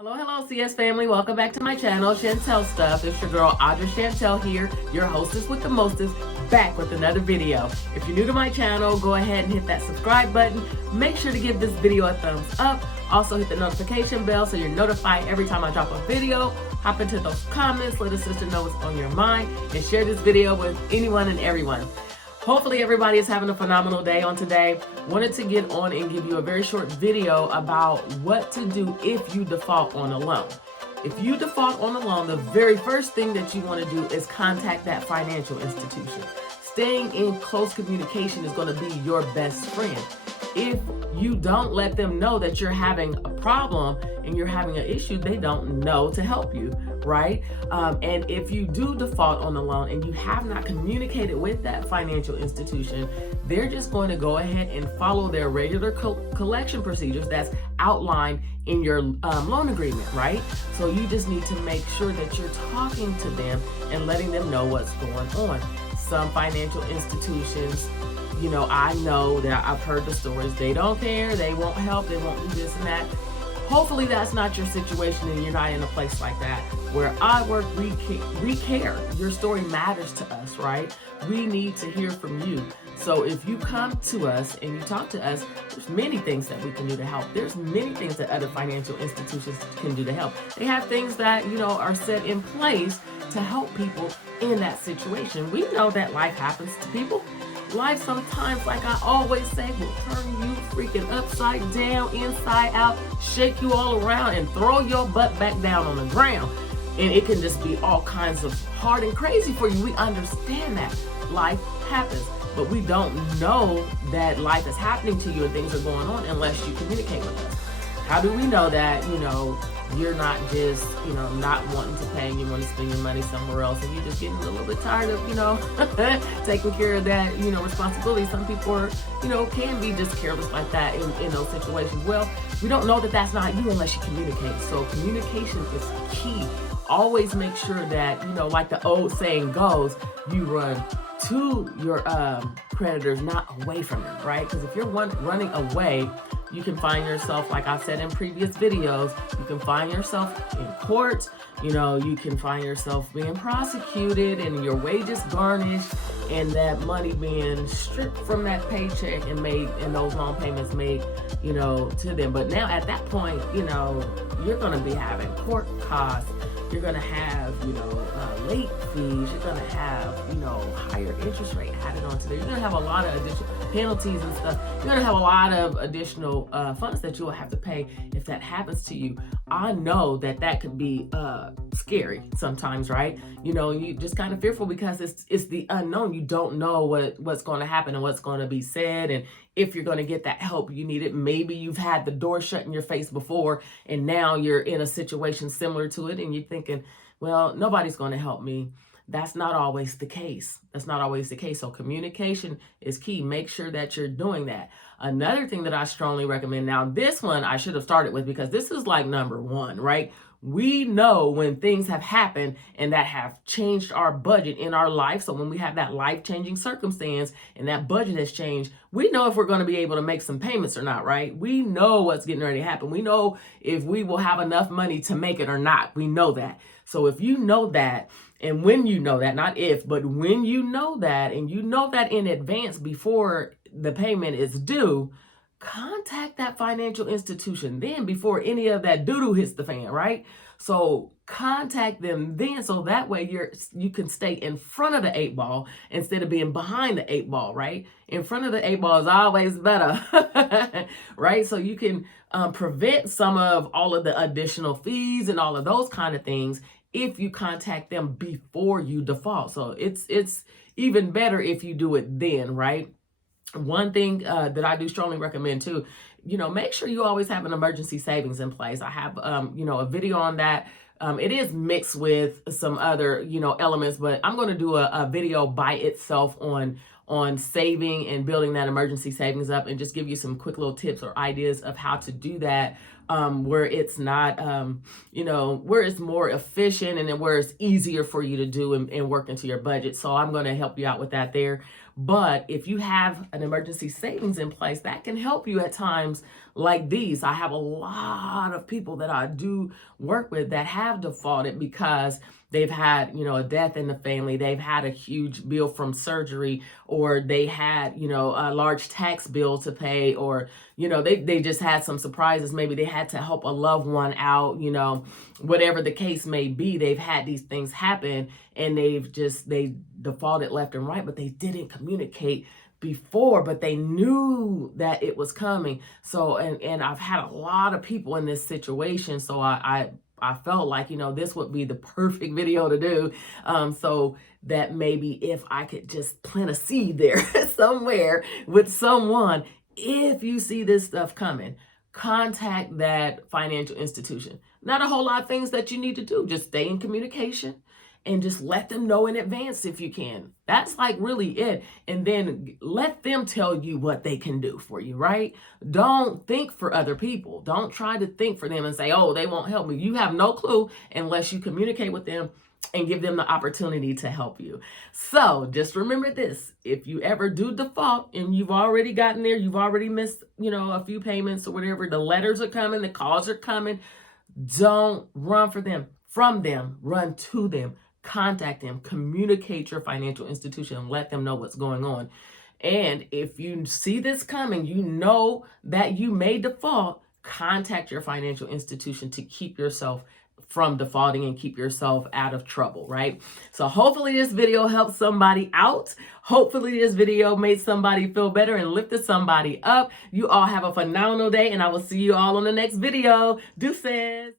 Hello, CS family. Welcome back to my channel, Chantel Stuff. It's your girl, Chantel here, your hostess with the mostest, back with another video. If you're new to my channel, go ahead and hit that subscribe button. Make sure to give this video a thumbs up. Also hit the notification bell so you're notified every time I drop a video. Hop into those comments, let a sister know what's on your mind, and share this video with anyone and everyone. Hopefully everybody is having a phenomenal day on today. Wanted to get on and give you a very short video about what to do if you default on a loan. If you default on a loan, the very first thing that you want to do is contact that financial institution. Staying in close communication is going to be your best friend. If you don't let them know that you're having a problem and you're having an issue, they don't know to help you, right? And if you do default on the loan and you have not communicated with that financial institution, they're just going to go ahead and follow their regular collection procedures that's outlined in your loan agreement, right? So you just need to make sure that you're talking to them and letting them know what's going on. Some financial institutions, I know that I've heard the stories. They don't care. They won't help. They won't do this and that. Hopefully that's not your situation and you're not in a place like that. Where I work, we care. Your story matters to us, right? We need to hear from you. So if you come to us and you talk to us, there's many things that we can do to help. There's many things that other financial institutions can do to help. They have things that, are set in place to help people in that situation. We know that life happens to people. Life sometimes, like I always say, will turn you freaking upside down, inside out, shake you all around, and throw your butt back down on the ground. And it can just be all kinds of hard and crazy for you. We understand that life happens, but we don't know that life is happening to you and things are going on unless you communicate with us. How do we know that, you're not just, not wanting to pay and you want to spend your money somewhere else and you're just getting a little bit tired of, taking care of that, responsibility. Some people are, can be just careless like that in those situations. Well, we don't know that that's not you unless you communicate. So communication is key. Always make sure that, like the old saying goes, you run to your creditors, not away from them, right? Because if you're running away, you can find yourself, like I've said in previous videos, you can find yourself in court, you can find yourself being prosecuted and your wages garnished and that money being stripped from that paycheck and made, and those loan payments made, to them. But now at that point, you're going to be having court costs. You're going to have, late fees. You're going to have, higher interest rate added onto there. You're going to have a lot of additional penalties and stuff. You're going to have a lot of additional funds that you will have to pay if that happens to you. I know that could be scary sometimes, right? You just kind of fearful because it's the unknown. You don't know what's going to happen and what's going to be said and if you're going to get that help you need it. Maybe you've had the door shut in your face before and now you're in a situation similar to it and you're thinking, well, nobody's going to help me. That's not always the case. So communication is key. Make sure that you're doing that. Another thing that I strongly recommend, now this one I should have started with because this is like number one, right? We know when things have happened and that have changed our budget in our life. So when we have that life-changing circumstance and that budget has changed, we know if we're going to be able to make some payments or not, right? We know what's getting ready to happen. We know if we will have enough money to make it or not. We know that. So if you know that, and when you know that, not if, but when you know that, and you know that in advance before the payment is due, contact that financial institution then before any of that doo-doo hits the fan, right? So contact them then so that way you can stay in front of the 8 ball instead of being behind the 8 ball, right? In front of the 8 ball is always better, right? So you can prevent some of all of the additional fees and all of those kind of things if you contact them before you default. So it's even better if you do it then, right? One thing that I do strongly recommend too, make sure you always have an emergency savings in place. I have, a video on that. It is mixed with some other, elements, but I'm going to do a video by itself on saving and building that emergency savings up and just give you some quick little tips or ideas of how to do that where it's not, where it's more efficient and then where it's easier for you to do and work into your budget. So I'm going to help you out with that there. But if you have an emergency savings in place, that can help you at times like these. I have a lot of people that I do work with that have defaulted because they've had, a death in the family. They've had a huge bill from surgery, or they had, a large tax bill to pay, or, they just had some surprises. Maybe they had to help a loved one out, whatever the case may be. They've had these things happen and they defaulted left and right, but they didn't communicate before, but they knew that it was coming. So, and I've had a lot of people in this situation. So I felt like, this would be the perfect video to do. So that maybe if I could just plant a seed there somewhere with someone, if you see this stuff coming, contact that financial institution. Not a whole lot of things that you need to do. Just stay in communication and just let them know in advance if you can. That's like really it. And then let them tell you what they can do for you, right? Don't think for other people. Don't try to think for them and say, oh, they won't help me. You have no clue unless you communicate with them and give them the opportunity to help you. So just remember this: if you ever do default and you've already gotten there, you've already missed, a few payments or whatever, the letters are coming, the calls are coming, don't run from them, run to them. Contact them, communicate your financial institution, and let them know what's going on. And if you see this coming, you know that you may default, contact your financial institution to keep yourself from defaulting and keep yourself out of trouble, right? So hopefully this video helped somebody out. Hopefully this video made somebody feel better and lifted somebody up. You all have a phenomenal day, and I will see you all on the next video. Deuces.